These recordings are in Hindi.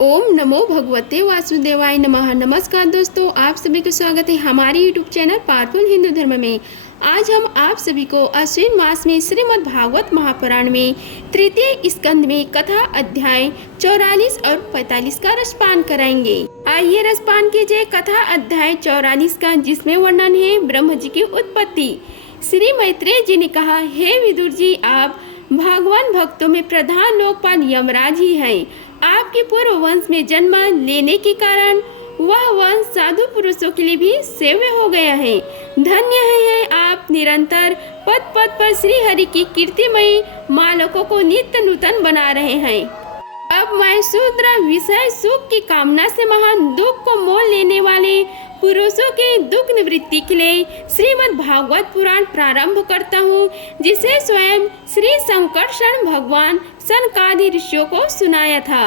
ओम नमो भगवते वासुदेवाय नमः। नमस्कार दोस्तों, आप सभी को स्वागत है हमारे यूट्यूब चैनल पावरफुल हिंदू धर्म में। आज हम आप सभी को अश्विन मास में श्रीमद् भागवत महापुराण में तृतीय स्कंद में कथा अध्याय 44 और 45 का रसपान कराएंगे। आइए रसपान कीजिए कथा अध्याय 44 का, जिसमें वर्णन है ब्रह्म जी की उत्पत्ति। श्री मैत्रेय जी ने कहा, हे विदुर जी, आप भगवान भक्तों में प्रधान लोकपाल यमराज ही हैं। आपके पूर्व वंश में जन्म लेने के कारण वह वंश साधु पुरुषों के लिए भी सेव्य हो गया है। धन्य है आप निरंतर पद पद पर श्री हरि की कीर्तिमयी मालकों को नित्य नूतन बना रहे हैं। अब मैं शूद्र विषय सुख की कामना से महान दुख को मोल लेने वाले पुरुषों के दुख निवृत्ति के लिए श्रीमद् भागवत पुराण प्रारंभ करता हूँ, जिसे स्वयं श्री संकर्षण भगवान सनकादि ऋषियों को सुनाया था।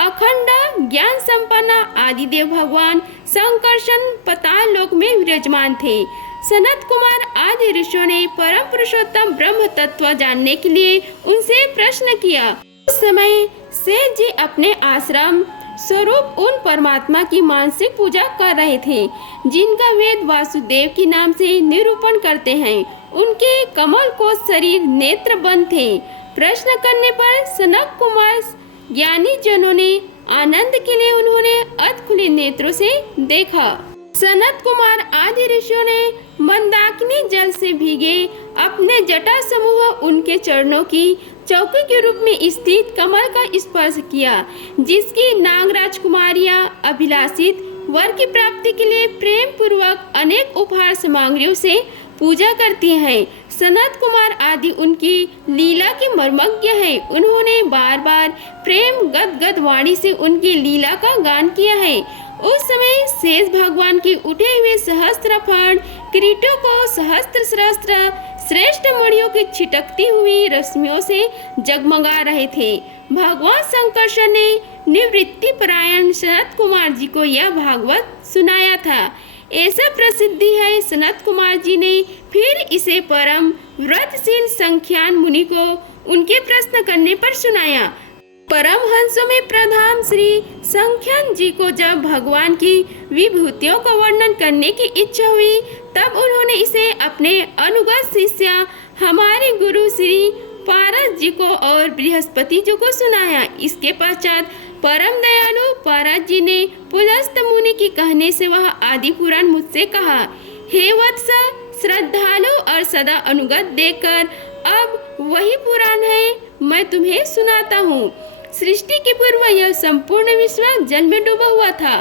अखंड ज्ञान संपन्न आदिदेव भगवान संकर्षण पाताल लोक में विराजमान थे। सनत कुमार आदि ऋषियों ने परम पुरुषोत्तम ब्रह्म तत्व जानने के लिए उनसे प्रश्न किया। उस समय सेठ जी अपने आश्रम स्वरूप उन परमात्मा की मानसिक पूजा कर रहे थे, जिनका वेद वासुदेव के नाम से निरूपण करते हैं। उनके कमल को शरीर नेत्र बंद थे। प्रश्न करने पर सनक कुमार ज्ञानी जनों ने आनंद के लिए उन्होंने अध खुले नेत्रों से देखा। सनत कुमार आदि ऋषियों ने मंदाकिनी जल से भीगे अपने जटा समूह उनके चरणों की चौकी के रूप में स्थित कमल का स्पर्श किया, जिसकी नागराज कुमारियां अभिलाषित वर की प्राप्ति के लिए प्रेम पूर्वक अनेक उपहार सामग्रियों से पूजा करती हैं। सनत कुमार आदि उनकी लीला के मर्मज्ञ हैं। उन्होंने बार बार प्रेम गदगद वाणी से उनकी लीला का गान किया है। उस समय शेष भगवान के उठे हुए सहस्त्र फण किरीटों को सहस्त्र सहस्त्र श्रेष्ठ मणियों की छिटकती हुई रश्मियों से जगमगा रहे थे। भगवान संकर्षण ने निवृत्ति परायण सनत कुमार जी को यह भागवत सुनाया था। ऐसा प्रसिद्धि है, सनत कुमार जी ने फिर इसे परम व्रतशील संख्यान मुनि को उनके प्रश्न करने पर सुनाया। परमहंसों में प्रधान श्री संख्यान जी को जब भगवान की विभूतियों का वर्णन करने की इच्छा हुई, तब उन्होंने इसे अपने अनुगत शिष्य हमारे गुरु श्री पारस जी को और बृहस्पति जी को सुनाया। इसके पश्चात परम दयालु पारस जी ने पुलस्त मुनि की कहने से वह आदि पुराण मुझसे कहा, हे वत्स, श्रद्धालु और सदा अनुगत देखकर अब वही पुराण है मैं तुम्हें सुनाता हूँ। सृष्टि के पूर्व यह संपूर्ण विश्व जल में डूबा हुआ था।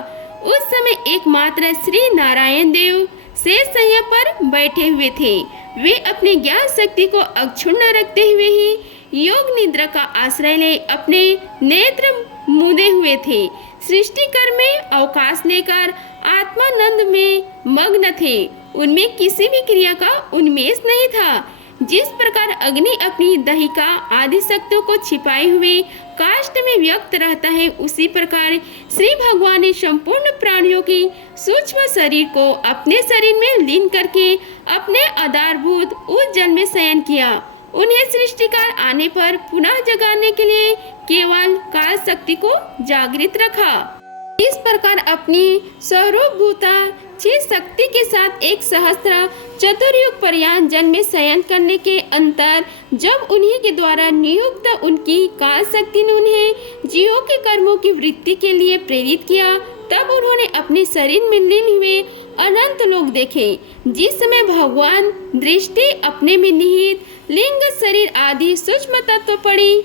उस समय एकमात्र श्री नारायण देव शेष शैया पर बैठे हुए थे। वे अपने ज्ञान शक्ति को अक्षुण्ण रखते हुए ही योग निद्रा का आश्रय ले अपने नेत्र मूंदे हुए थे। सृष्टि कर्म में अवकाश लेकर आत्मानंद में मग्न थे। उनमें किसी भी क्रिया का उन्मेष नहीं था। जिस प्रकार अग्नि अपनी दहिका आदि शक्तियों को छिपाए हुए काष्ठ में व्यक्त रहता है, उसी प्रकार श्री भगवान ने संपूर्ण प्राणियों की सूक्ष्म शरीर को अपने शरीर में लीन करके अपने आधारभूत उस जल में शयन किया। उन्हें सृष्टिकाल आने पर पुनः जगाने के लिए केवल काल शक्ति को जागृत रखा। इस प्रकार अपनी स्वरूपभूता चित शक्ति के साथ एक सहस्त्र चतुर्युग पर्यंत जल में शयन करने के अंतर जब उन्हीं के द्वारा नियुक्त उनकी काल शक्ति ने उन्हें जीवों के कर्मों की वृत्ति के लिए प्रेरित किया, तब उन्होंने अपने शरीर में लीन हुए अनंत लोक देखे। जिस समय भगवान दृष्टि अपने में निहित लिंग शरीर आदि सूक्ष्म तत्व पड़ी,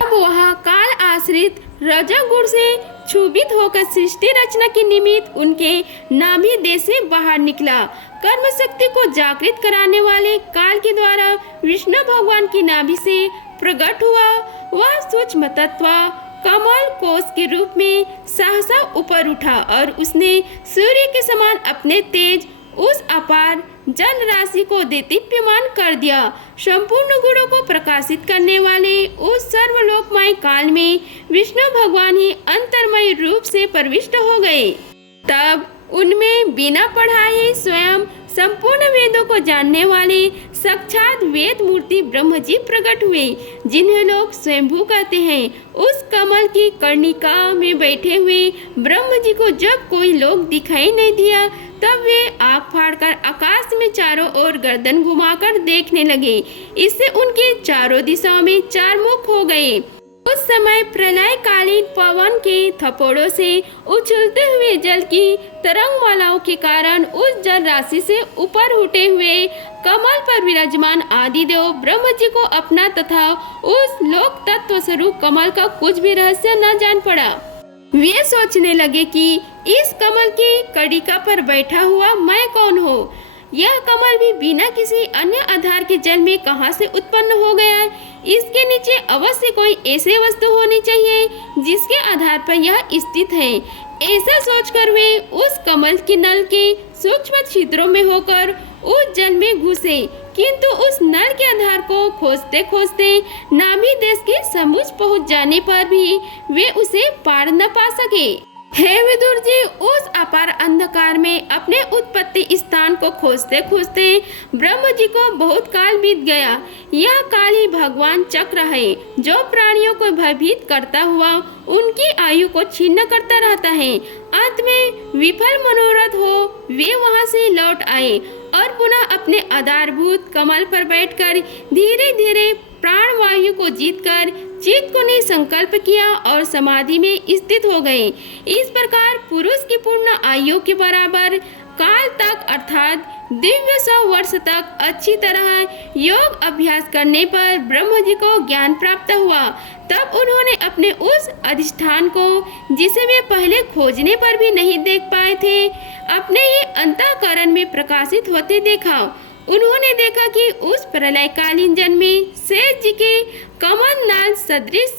अब वह काल आश्रित रजोगुण से क्षुभित होकर सृष्टि रचना के निमित्त उनके नाभि देश से बाहर निकला। कर्म शक्ति को जागृत कराने वाले काल के द्वारा विष्णु भगवान की नाभि से प्रकट हुआ। वह सूक्ष्म तत्व कमल कोश के रूप में सहसा ऊपर उठा और उसने सूर्य के समान अपने तेज उस अपार जल राशि को देदीप्यमान कर दिया। संपूर्ण गुणों को प्रकाशित करने वाले उस सर्वलोकमय काल में विष्णु भगवान ही अंतर्मय रूप से प्रविष्ट हो गए। तब उनमें बिना पढ़ाए स्वयं संपूर्ण वेदों को जानने वाले साक्षात वेद मूर्ति ब्रह्म जी प्रकट हुए, जिन्हें लोग स्वयंभू कहते हैं। उस कमल की कर्णिका में बैठे हुए ब्रह्म जी को जब कोई लोग दिखाई नहीं दिया, तब वे आँख फाड़कर आकाश में चारों ओर गर्दन घुमाकर देखने लगे। इससे उनके चारों दिशाओं में चार मुख हो गए। उस समय प्रलयकालीन पवन के थप्पड़ों से उछलते हुए जल की तरंगमालाओं के कारण उस जल राशि से ऊपर उठे हुए कमल पर विराजमान आदिदेव ब्रह्म जी को अपना तथा उस लोक तत्व स्वरूप कमल का कुछ भी रहस्य न जान पड़ा। वे सोचने लगे कि इस कमल की कड़िका पर बैठा हुआ मैं कौन हो। यह कमल भी बिना किसी अन्य आधार के जल में कहां से उत्पन्न हो गया। इसके नीचे अवश्य कोई ऐसे वस्तु होनी चाहिए जिसके आधार पर यह स्थित है। ऐसा सोचकर वे उस कमल के नल के सूक्ष्म छिद्रों में होकर उस जल में घुसे, किंतु उस नल के आधार को खोजते खोजते नाभी देश के समुद्र पहुंच जाने पर भी वे उसे पार न पा सके। हे विदुर जी, उस अपार अंधकार में अपने उत्पत्ति स्थान को खोजते खोजते ब्रह्म जी को बहुत काल बीत गया। यह काल ही भगवान चक्र है, जो प्राणियों को भयभीत करता हुआ उनकी आयु को छीन्न करता रहता है। अंत में विफल मनोरथ हो वे वहां से लौट आए और पुनः अपने आधारभूत कमल पर बैठकर धीरे धीरे प्राण वायु को जीतकर चित्त को ने संकल्प किया और समाधि में स्थित हो गए। इस प्रकार पुरुष की पूर्ण आयु के बराबर काल तक अर्थात दिव्य 100 वर्ष तक अच्छी तरह योग अभ्यास करने पर ब्रह्म जी को ज्ञान प्राप्त हुआ। तब उन्होंने अपने उस अधिष्ठान को, जिसे वे पहले खोजने पर भी नहीं देख पाए थे, अपने ही अंतःकरण में प्रकाशित होते देखा। उन्होंने देखा कि उस प्रलयकालीन जन में शेष जी के कमल नाल सदृश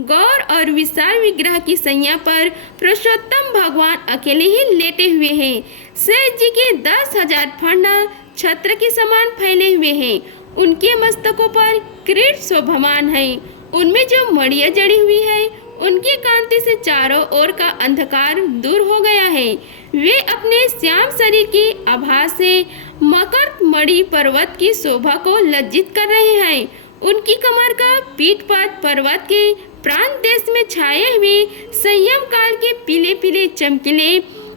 गौर और विशाल विग्रह की सैया पर पुरुषोत्तम भगवान अकेले ही लेटे हुए हैं। शेष जी के 10,000 फंड छत्र के समान फैले हुए हैं। उनके मस्तकों पर किरीट शोभमान है। उनमें जो मड़िया जड़ी हुई है, उनकी कांति से चारों ओर का अंधकार दूर हो गया है। वे अपने श्याम शरीर की आभा से मकर मणि पर्वत की शोभा को लज्जित कर रहे हैं। उनकी कमर का पीठपात पर्वत के प्रांत देश में छाए हुए संयम काल के पीले पीले चमकीले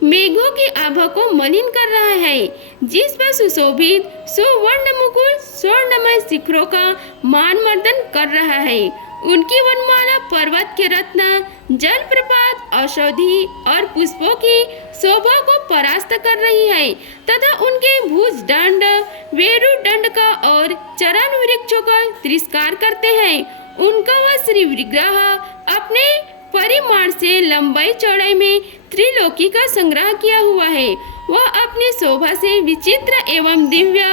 मेघों की आभा को मलिन कर रहा है, जिस पर सुशोभित सुवर्ण मुकुल स्वर्णमय शिखरों का मान मर्दन कर रहा है। उनकी वनमाला पर्वत के रत्न जलप्रपात औषधि और पुष्पों की शोभा को परास्त कर रही है तथा उनके भुज दंड वेरु दंड का और चरण वृक्षों का तिरस्कार करते हैं। उनका वह श्री विग्रह अपने परिमाण से लंबाई चौड़ाई में त्रिलोकी का संग्रह किया हुआ है। वह अपनी शोभा से विचित्र एवं दिव्य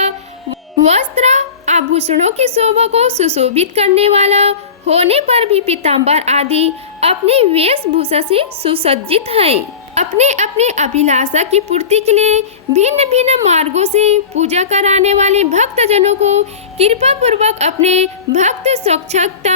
वस्त्र आभूषणों की शोभा को सुशोभित करने वाला होने पर भी पीताम्बर आदि अपनी वेशभूषा से सुसज्जित है। अपने अपने अभिलाषा की पूर्ति के लिए भिन्न भिन्न मार्गों से पूजा कराने वाले भक्तजनों को कृपा पूर्वक अपने भक्त स्वच्छता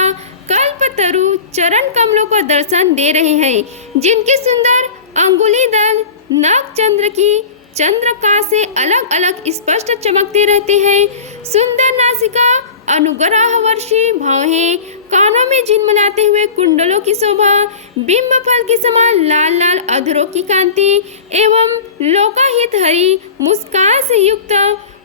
कल्पतरु चरण कमलों का दर्शन दे रहे हैं, जिनके सुंदर अंगुली दल नख चंद्र की चंद्रका से अलग अलग स्पष्ट चमकते रहते हैं। सुंदर नासिका अनुग्रह वर्षी भावें, कानों में झिलमिलाते हुए कुंडलों की शोभा, बिंब फल के समान लाल लाल अधरों की कांति एवं लोकाहित हरी मुस्कान से युक्त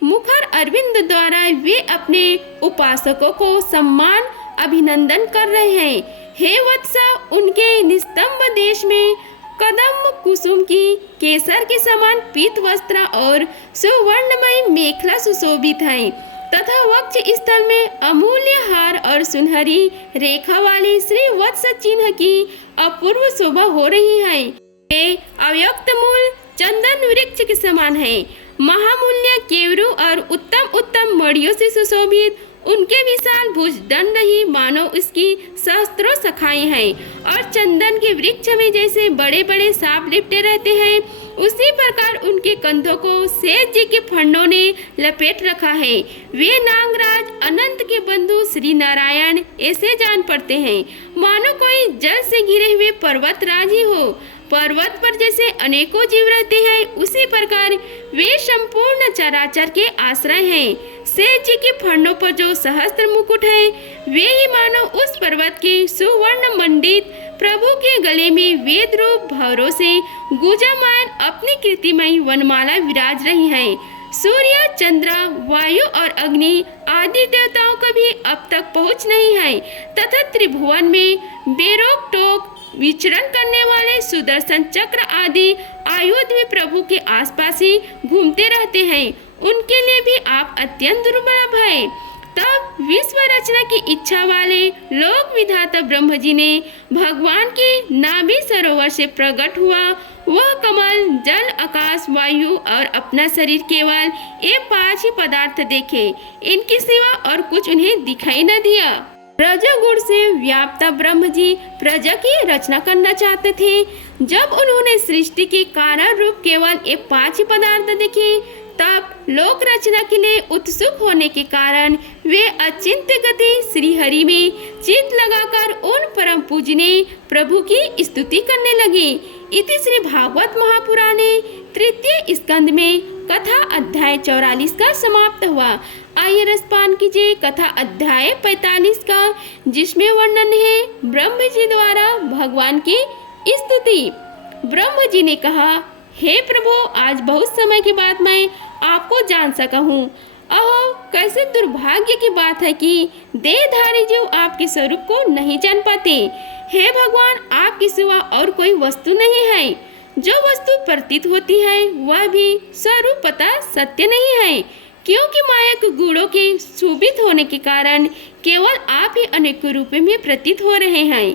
मुखर अरविंद द्वारा वे अपने उपासकों को सम्मान अभिनंदन कर रहे हैं। हे वत्स, उनके निस्तंभ देश में कदम कुसुम की केसर के समान पीत वस्त्र और सुवर्णमय मेखला सुशोभित है तथा वक्ष स्थल में अमूल्य हार और सुनहरी रेखा वाले श्री वत्स चिन्ह की अपूर्व शोभा हो रही है। वे अव्यक्त मूल चंदन वृक्ष के समान है। महामूल्य केवरू और उत्तम उत्तम मड़ियों से सुशोभित उनके विशाल भुजदंड ही मानो उसकी सहस्त्रों शाखाएं हैं और चंदन के वृक्ष में जैसे बड़े बड़े सांप लिपटे रहते हैं, उसी प्रकार उनके कंधों को शेष जी के फंडों ने लपेट रखा है। वे नागराज अनंत के बंधु श्री नारायण ऐसे जान पड़ते हैं मानो कोई जल से घिरे हुए पर्वत राज ही हो। पर्वत पर जैसे अनेकों जीव रहते हैं, उसी प्रकार वे संपूर्ण चराचर के आश्रय हैं। शेष जी के फंडों पर जो सहस्त्र मुकुट है, वे ही मानो उस पर्वत के सुवर्ण मंडित प्रभु के गले में वेद रूप भौरों से गुंजायमान अपनी कीर्तिमयी वनमाला विराज रही है। सूर्य, चंद्र, वायु और अग्नि आदि देवताओं का भी अब तक पहुँच नहीं है तथा त्रिभुवन में बेरोक टोक विचरण करने वाले सुदर्शन चक्र आदि आयुध भी प्रभु के आसपास ही घूमते रहते हैं। उनके लिए भी आप अत्यंत दुर्लभ है। तब विश्व रचना की इच्छा वाले लोक विधाता ब्रह्म जी ने भगवान के नाभि सरोवर से प्रकट हुआ वह कमल, जल, आकाश, वायु और अपना शरीर केवल ये 5 ही पदार्थ देखे। इनके सिवा और कुछ उन्हें दिखाई न दिया। रजोगुण से व्याप्त ब्रह्म जी प्रजा की रचना करना चाहते थे। जब उन्होंने सृष्टि के कारण रूप केवल ये 5 ही पदार्थ देखे, तब लोक रचना के लिए उत्सुक होने के कारण वे अचिंत्य गति श्री हरि में चित्त लगाकर उन परम पूजनीय प्रभु की स्तुति करने लगे। इति श्री भागवत महापुराणे तृतीय स्कंद में कथा अध्याय 44 का समाप्त हुआ। आइए रसपान कीजिए कथा अध्याय 45 का, जिसमें वर्णन है ब्रह्म जी द्वारा भगवान की स्तुति। ब्रह्म जी ने कहा, हे प्रभु, आज बहुत समय के बाद मैं आपको जान सका हूँ। अहो, कैसे दुर्भाग्य की बात है कि देहधारी जीव आपके स्वरूप को नहीं जान पाते। हे भगवान, आपके सिवा और कोई वस्तु नहीं है। जो वस्तु प्रतीत होती है वह भी स्वरूपतः सत्य नहीं है, क्योंकि माया के गुणों के शोभित होने के कारण केवल आप ही अनेक रूपों में प्रतीत हो रहे हैं।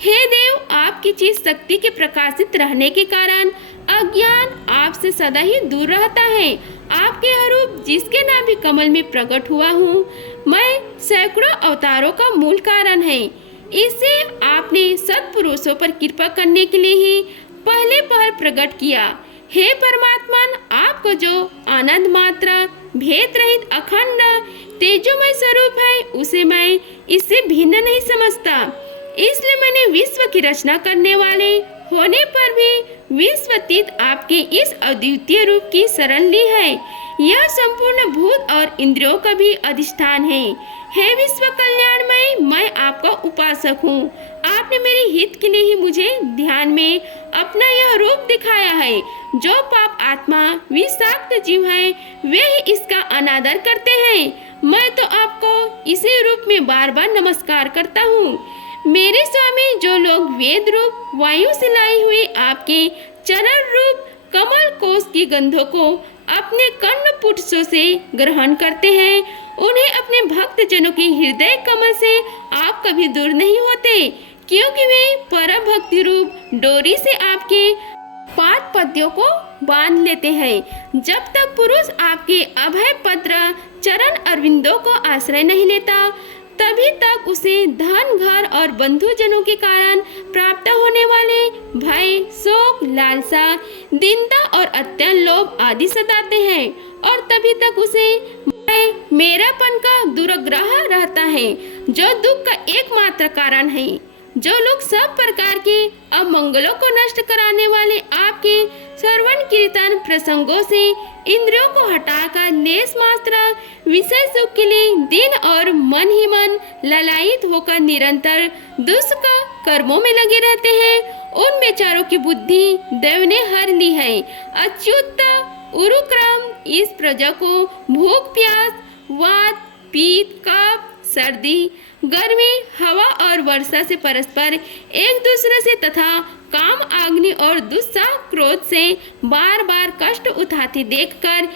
हे देव, आपकी चीज शक्ति के प्रकाशित रहने के कारण अज्ञान आपसे सदा ही दूर रहता है। आपके हर रूप जिसके नाभि कमल में प्रकट हुआ हूँ, मैं सैकड़ों अवतारों का मूल कारण है। इसे आपने सत्पुरुषों पर कृपा करने के लिए ही पहले पहल प्रकट किया। हे परमात्मा, आपका जो आनंद मात्र भेद रहित अखंड तेजोमय स्वरूप है, उसे मैं इससे भिन्न नहीं समझता। इसलिए मैंने विश्व की रचना करने वाले होने पर भी विश्वतीत आपके इस अद्वितीय रूप की शरण ली है। यह संपूर्ण भूत और इंद्रियों का भी अधिष्ठान है। हे विश्व कल्याणमय, मैं आपका उपासक हूँ। आपने मेरे हित के लिए ही मुझे ध्यान में अपना यह रूप दिखाया है। जो पाप आत्मा विषाक्त जीव है, वे ही इसका अनादर करते हैं। मैं तो आपको इसी रूप में बार बार नमस्कार करता हूँ। मेरे स्वामी, जो लोग वेद रूप वायु से लाई हुई आपके चरण रूप कमल कोश की गंधों को अपने कर्ण पुटसों से ग्रहण करते हैं, उन्हें अपने भक्त जनों के हृदय कमल से आप कभी दूर नहीं होते, क्योंकि वे परम भक्ति रूप डोरी से आपके पाद पद्यों को बांध लेते हैं। जब तक पुरुष आपके अभय पत्र चरण अरविंदों को आश्रय नहीं लेता, तभी तक उसे धन, घर और बंधुजनों के कारण प्राप्त होने वाले भय, शोक, लालसा, दीनता और अत्यंत लोभ आदि सताते हैं, और तभी तक उसे मेरापन का दुर्ग्रह रहता है, जो दुख का एकमात्र कारण है। जो लोग सब प्रकार के अमंगलों को नष्ट कराने वाले आपके श्रवण कीर्तन प्रसंगों से इंद्रियों को हटाकर लेस मात्र विषय सुख के लिए दिन और मन ही मन ललायित होकर निरंतर दुष्क कर्मों में लगे रहते हैं, उन बेचारों की बुद्धि देव ने हर ली है। अच्युत उरुक्रम इस प्रजा को भूख, प्यास, वात, पीत, कफ, सर्दी, गर्मी, हवा और वर्षा से परस्पर एक दूसरे से तथा काम, अग्नि और दुस्साह, क्रोध से बार बार कष्ट उठाती देखकर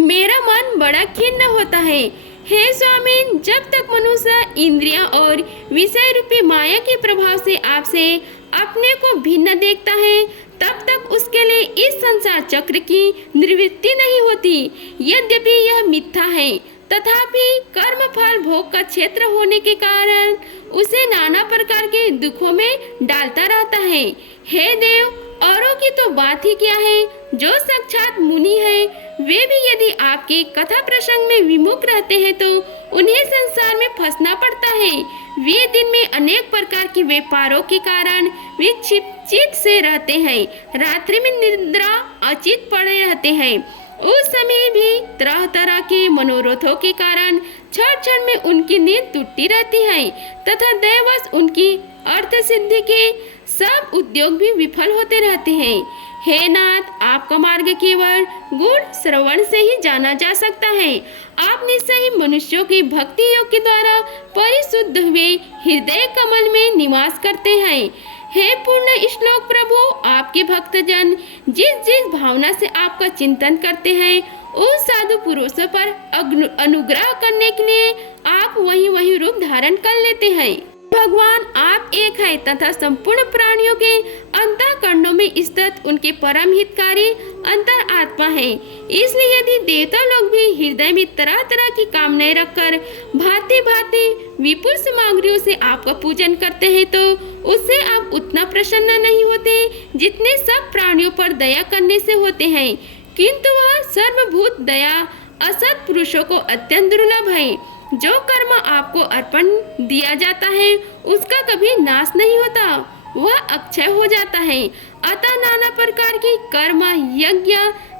मेरा मन बड़ा खिन्न होता है। हे स्वामी, जब तक मनुष्य इंद्रियां और विषय रूपी माया के प्रभाव से आपसे अपने को भिन्न देखता है, तब तक उसके लिए इस संसार चक्र की निवृत्ति नहीं होती। यद्यपि यह मिथ्या है, तथापि कर्म फल भोग का क्षेत्र होने के कारण उसे नाना प्रकार के दुखों में डालता रहता है। हे देव, औरों की तो बात ही क्या है, जो साक्षात मुनि है वे भी यदि आपके कथा प्रसंग में विमुख रहते हैं तो उन्हें संसार में फंसना पड़ता है। वे दिन में अनेक प्रकार के व्यापारों के कारण वे चित से रहते हैं, रात्रि में निद्रा अचित पड़े रहते हैं। उस समय भी तरह तरह के मनोरथों के कारण क्षण क्षण में उनकी नींद टूटती रहती है तथा दैवश उनकी अर्थ सिद्धि के सब उद्योग भी विफल होते रहते हैं। हे नाथ, आपका मार्ग केवल गुण श्रवण से ही जाना जा सकता है। आप निश्चय ही मनुष्यों की भक्ति योग के द्वारा परिशुद्ध हुए हृदय कमल में निवास करते हैं। हे पूर्ण श्लोक प्रभु, आपके भक्तजन जिस जिस भावना से आपका चिंतन करते हैं उस साधु पुरुषों पर अनुग्रह करने के लिए आप वही रूप धारण कर लेते हैं। भगवान आप एक है तथा संपूर्ण प्राणियों के अंतःकरणों में स्थित उनके परम हितकारी अंतर आत्मा है। इसलिए यदि देवता लोग भी हृदय में तरह तरह की कामनाएं रखकर भांति भांति विपुल सामग्रियों से आपका पूजन करते हैं तो उससे आप उतना प्रसन्न नहीं होते जितने सब प्राणियों पर दया करने से होते हैं। किंतु वह सर्वभूत दया असत पुरुषों को अत्यंत दुर्लभ है। जो कर्म आपको अर्पण दिया जाता है उसका कभी नाश नहीं होता, वह अक्षय हो जाता है। अतः नाना प्रकार की कर्म, यज्ञ,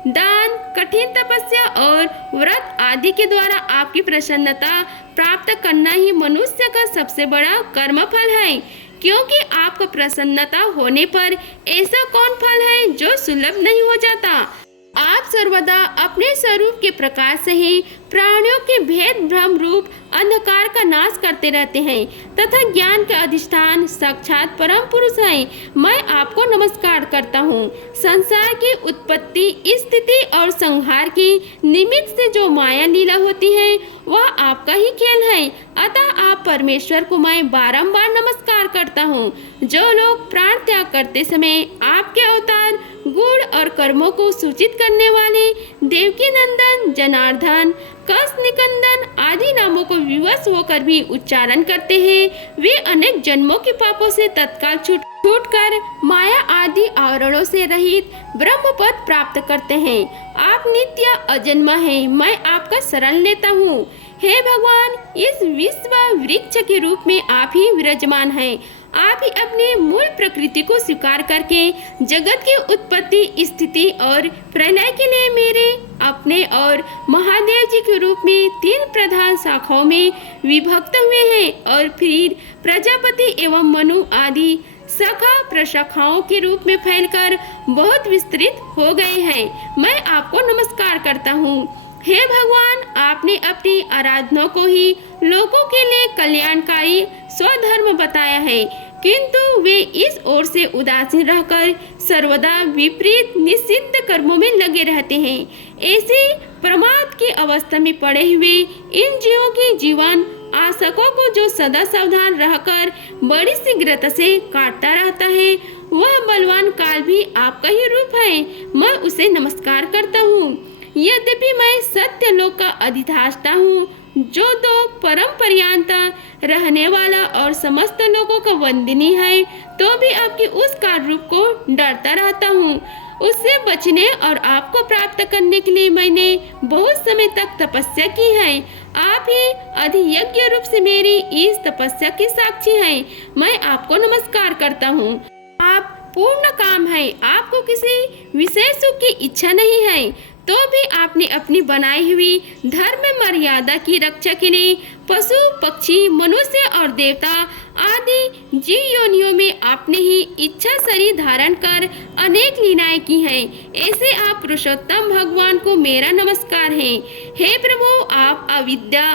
दान, कठिन तपस्या और व्रत आदि के द्वारा आपकी प्रसन्नता प्राप्त करना ही मनुष्य का सबसे बड़ा कर्म फल है। क्योंकि आपको प्रसन्नता होने पर ऐसा कौन फल है जो सुलभ नहीं हो जाता। आप सर्वदा अपने स्वरूप के प्रकाश से ही प्राणियों के भेद भ्रम रूप अंधकार का नाश करते रहते हैं तथा ज्ञान का अधिष्ठान साक्षात परम पुरुष है। मैं आपको नमस्कार करता हूँ। संसार की उत्पत्ति, स्थिति और संहार की निमित्त से जो माया लीला होती है वह आपका ही खेल है। अतः आप परमेश्वर को मैं बारंबार नमस्कार करता हूँ। जो लोग प्राण त्याग करते समय आपके अवतार, गुण और कर्मों को सूचित करने वाले देवकी नंदन, जनार्दन, कस निकंदन आदि नामों को विवश होकर भी उच्चारण करते हैं, वे अनेक जन्मों के पापों से तत्काल छूटकर माया आदि आवरणों से रहित ब्रह्म पद प्राप्त करते हैं। आप नित्य अजन्मा हैं, मैं आपका शरण लेता हूँ। हे भगवान, इस विश्व वृक्ष के रूप में आप ही विराजमान हैं। आप ही अपने मूल प्रकृति को स्वीकार करके जगत की उत्पत्ति, स्थिति और प्रलय के लिए मेरे अपने और महादेव जी के रूप में 3 प्रधान शाखाओं में विभक्त हुए हैं और फिर प्रजापति एवं मनु आदि शाखा प्रशाखाओं के रूप में फैलकर बहुत विस्तृत हो गए हैं। मैं आपको नमस्कार करता हूँ। हे भगवान, आपने अपनी आराधना को ही लोगों के लिए कल्याणकारी स्वधर्म बताया है, किंतु वे इस ओर से उदासीन रहकर सर्वदा विपरीत निषिद्ध कर्मों में लगे रहते हैं। ऐसे प्रमाद की अवस्था में पड़े हुए इन जीवों की जीवन आसकों को जो सदा सावधान रहकर बड़ी शीघ्रता से काटता रहता है, वह बलवान काल भी आपका ही रूप है। मैं उसे नमस्कार करता हूँ। यद्यपि मैं सत्य लोक का अधिष्ठाता हूँ, जो दो परम पर्यंत रहने वाला और समस्त लोगों का वंदनीय है, तो भी आपके उस कार्य रूप को डरता रहता हूँ। उससे बचने और आपको प्राप्त करने के लिए मैंने बहुत समय तक तपस्या की है। आप ही अधियज्ञ रूप से मेरी इस तपस्या की साक्षी हैं। मैं आपको नमस्कार करता हूँ। आप पूर्ण काम है, आपको किसी विशेष सुख की इच्छा नहीं है, तो भी आपने अपनी बनाई हुई धर्म मर्यादा की रक्षा के लिए पशु, पक्षी, मनुष्य और देवता आदि जीव योनियों में आपने ही इच्छा शरीर धारण कर अनेक लीलाएं की हैं। ऐसे आप पुरुषोत्तम भगवान को मेरा नमस्कार है। हे प्रभु, आप अविद्या,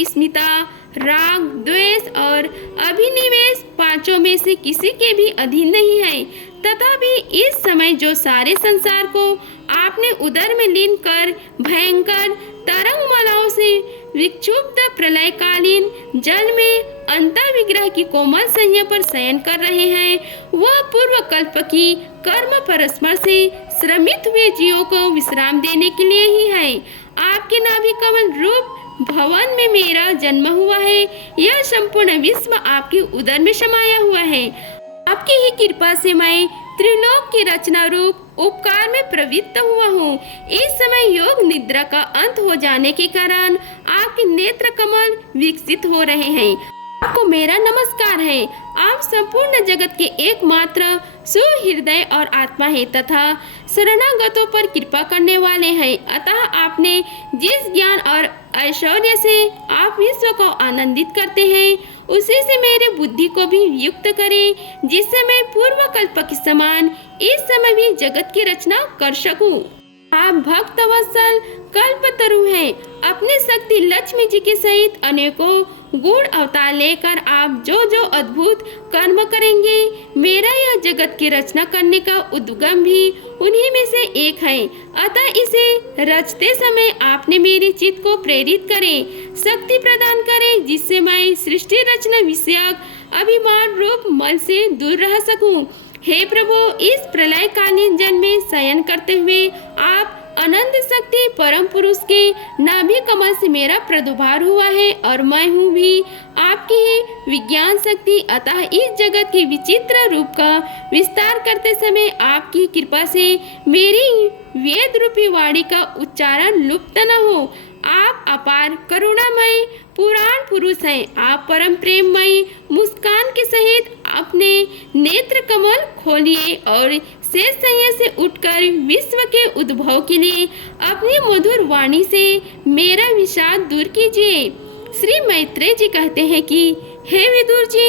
अस्मिता, राग, द्वेष और अभिनिवेश पांचों में से किसी के भी अधीन नहीं है। तथापि इस समय जो सारे संसार को आपने उदर में लीन कर भयंकर तरंगमालाओं से विक्षुब्ध प्रलयकालीन जल में अंतर विग्रह की कोमल संज्ञा पर शयन कर रहे हैं, वह पूर्व कल्प की कर्म परस्पर से श्रमित हुए जीवों को विश्राम देने के लिए ही है। आपके नाभि कमल रूप भवन में मेरा जन्म हुआ है। यह संपूर्ण विश्व आपके उदर में समाया हुआ है। आपकी ही कृपा से मैं त्रिलोक के रचना रूप उपकार में प्रवृत्त हुआ हूँ। इस समय योग निद्रा का अंत हो जाने के कारण आपके नेत्र कमल विकसित हो रहे हैं। आपको मेरा नमस्कार है। आप संपूर्ण जगत के एकमात्र सुहृदय और आत्मा है तथा शरणागतों पर कृपा करने वाले हैं। अतः आपने जिस ज्ञान और ऐश्वर्य से आप विश्व को आनंदित करते हैं, उसी से मेरी बुद्धि को भी युक्त करें, जिससे मैं पूर्व कल्प के समान इस समय भी जगत की रचना कर सकूं। आप भक्त वत्सल कल्पतरु हैं। अपने शक्ति लक्ष्मी जी के सहित अनेकों गुण अवतार लेकर आप जो अद्भुत कर्म करेंगे, मेरा यह जगत की रचना करने का उद्गम भी उन्हीं में से एक है। अतः इसे रचते समय आपने मेरी चित्त को प्रेरित करें, शक्ति प्रदान करें, जिससे मैं सृष्टि रचना विषयक अभिमान रूप मन से दूर रह सकूं। हे प्रभु, इस प्रलयकालीन जन्म में शयन करते हुए आप अनंत शक्ति परम पुरुष के नाभि कमल से मेरा प्रादुर्भाव हुआ है और मैं हूँ भी आपकी ही विज्ञान शक्ति। अतः इस जगत के विचित्र रूप का विस्तार करते समय आपकी कृपा से मेरी वेद रूपी वाणी का उच्चारण लुप्त न हो। आप अपार करुणामय पुराण पुरुष हैं। आप परम प्रेममय मुस्कान के सहित अपने नेत्र कमल खोलिए और शेष संयम से उठकर विश्व के उद्भव के लिए अपनी मधुर वाणी से मेरा विषाद दूर कीजिए। श्री मैत्रेय जी कहते हैं कि हे विदुर जी,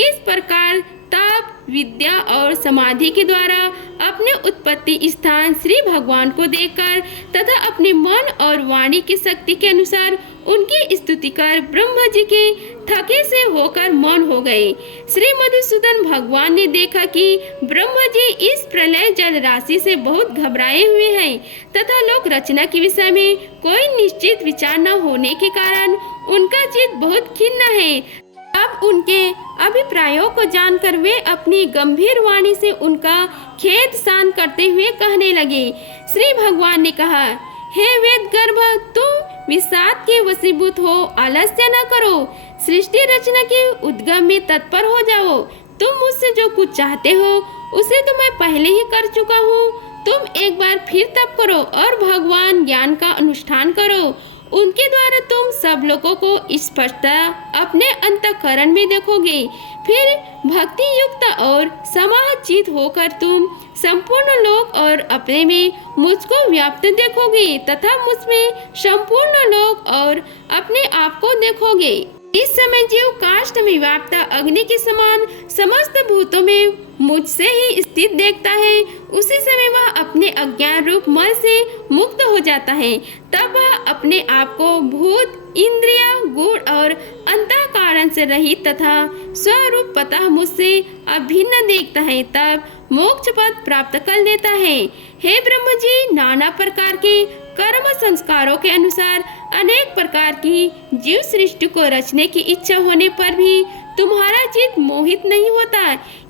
इस प्रकार तप, विद्या और समाधि के द्वारा अपने उत्पत्ति स्थान श्री भगवान को देखकर तथा अपने मन और वाणी की शक्ति के अनुसार उनकी स्तुति कर ब्रह्मा जी के थके से होकर मौन हो गए। श्री मधुसूदन भगवान ने देखा कि ब्रह्मा जी इस प्रलय जल राशि से बहुत घबराए हुए हैं तथा लोक रचना के विषय में कोई निश्चित विचार न होने के कारण उनका चित्त बहुत खिन्न है। अब उनके अभिप्रायों को जानकर वे अपनी गंभीर वाणी से उनका खेद शांत करते हुए कहने लगे। श्री भगवान ने कहा, हे वेद गर्भ, तुम विषाद के वशीभूत हो, आलस्य न करो, सृष्टि रचना के उद्गम में तत्पर हो जाओ। तुम मुझसे जो कुछ चाहते हो उसे तो मैं पहले ही कर चुका हूँ। तुम एक बार फिर तप करो और भगवान ज्ञान का अनुष्ठान करो। उनके द्वारा तुम सब लोगों को स्पष्टता अपने अंतःकरण में देखोगे। फिर भक्ति युक्त और समाचित होकर तुम संपूर्ण लोक और अपने में मुझको व्याप्त देखोगे तथा मुझमें संपूर्ण लोक और अपने आप को देखोगे। इस समय जीव काष्ठ में व्याप्त अग्नि के समान समस्त भूतों में मुझसे ही स्थित देखता है। उसी समय वह अपने अज्ञान रूप मन से मुक्त हो जाता है। तब वह अपने आप को भूत, इंद्रिया, गुण और अंतःकरण से रहित तथा स्वरूप पतः मुझसे अभिन्न देखता है। तब मोक्ष पद प्राप्त कर लेता है। हे ब्रह्म जी, नाना प्रकार के कर्म संस्कारों के अनुसार अनेक प्रकार की जीव सृष्टि को रचने की इच्छा होने पर भी तुम्हारा चित्त मोहित नहीं होता।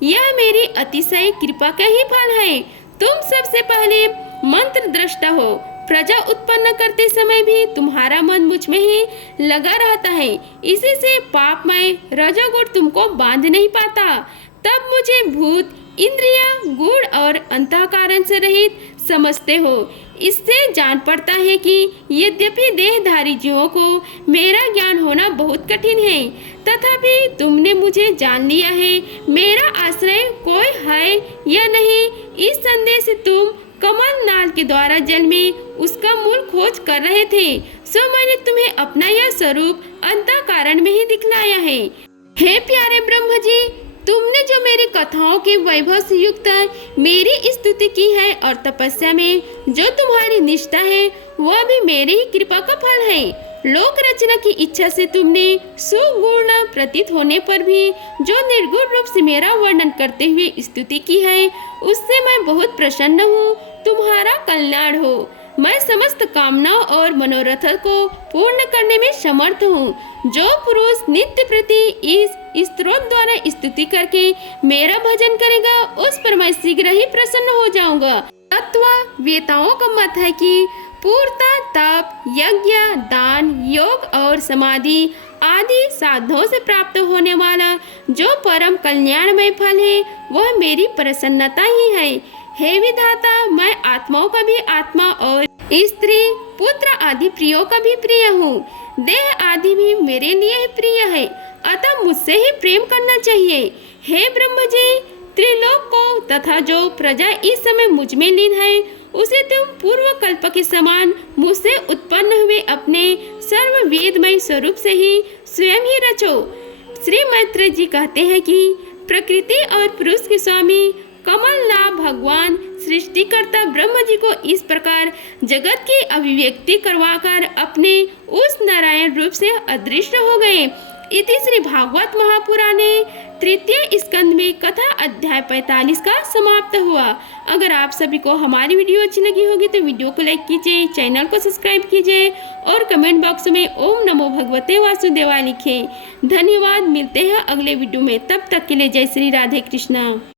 यह मेरी अतिशय कृपा का ही फल है। तुम सबसे पहले मंत्र दृष्टा हो। प्रजा उत्पन्न करते समय भी तुम्हारा मन मुझ में ही लगा रहता है। इसी से पापमय रजोगुण तुमको बांध नहीं पाता। तब मुझे भूत, इंद्रिया, गुण और अंतःकरण से रहित समझते हो। इससे जान पड़ता है कि यद्यपि देहधारी जीवों को मेरा ज्ञान होना बहुत कठिन है, तथापि तुमने मुझे जान लिया है। मेरा आश्रय कोई है या नहीं, इस संदेह से तुम कमल नाल के द्वारा जल में उसका मूल खोज कर रहे थे। सो मैंने तुम्हें अपना यह स्वरूप अंतःकरण में ही दिखलाया है। हे प्यारे ब्रह्म जी, तुमने जो मेरी कथाओं के वैभव से युक्त मेरी स्तुति की है और तपस्या में जो तुम्हारी निष्ठा है, वह भी मेरी ही कृपा का फल है। लोक रचना की इच्छा से तुमने सुगुण प्रतीत होने पर भी जो निर्गुण रूप से मेरा वर्णन करते हुए स्तुति की है, उससे मैं बहुत प्रसन्न हूँ। तुम्हारा कल्याण हो। मैं समस्त कामनाओं और मनोरथों को पूर्ण करने में समर्थ हूँ। जो पुरुष नित्य प्रति इस स्त्रोत द्वारा स्तुति करके मेरा भजन करेगा, उस पर मैं शीघ्र ही प्रसन्न हो जाऊंगा। तत्ववेताओं का मत है कि पूर्ता तप, यज्ञ, दान, योग और समाधि आदि साधनों से प्राप्त होने वाला जो परम कल्याणमय फल है, वह मेरी प्रसन्नता ही है। हे विधाता, मैं आत्माओं का भी आत्मा और स्त्री पुत्र आदि प्रियों का भी प्रिय हूँ। देह आदि भी मेरे लिए ही प्रिय है, अतः मुझसे ही प्रेम करना चाहिए। हे ब्रह्म जी, त्रिलोक को तथा जो प्रजा इस समय मुझ में लीन है, उसे तुम पूर्व कल्प के समान मुझसे उत्पन्न हुए अपने सर्व वेदमय स्वरूप से ही स्वयं ही रचो। श्री मैत्रेय जी कहते हैं कि प्रकृति और पुरुष के स्वामी कमलनाभ भगवान सृष्टिकर्ता ब्रह्म जी को इस प्रकार जगत की अभिव्यक्ति करवाकर अपने उस नारायण रूप से अदृश्य हो गए। इति श्री भागवत महापुराणे तृतीय स्कंद में कथा अध्याय 45 का समाप्त हुआ। अगर आप सभी को हमारी वीडियो अच्छी लगी होगी तो वीडियो को लाइक कीजिए, चैनल को सब्सक्राइब कीजिए और कमेंट बॉक्स में ओम नमो भगवते वासुदेवाय लिखें। धन्यवाद। मिलते हैं अगले वीडियो में, तब तक के लिए जय श्री राधे कृष्णा।